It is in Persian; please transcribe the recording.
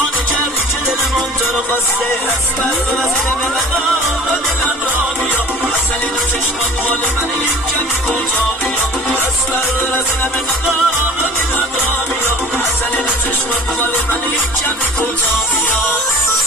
آن کردی که دل من تو رو خواسته از فردا از دل من با دلم را بیا اصلی دو چشمات مال من یک کمی کوتا بیا از فردا از دل من با دلم را بیا اصلی دو چشمات مال من یک کمی کوتا بیا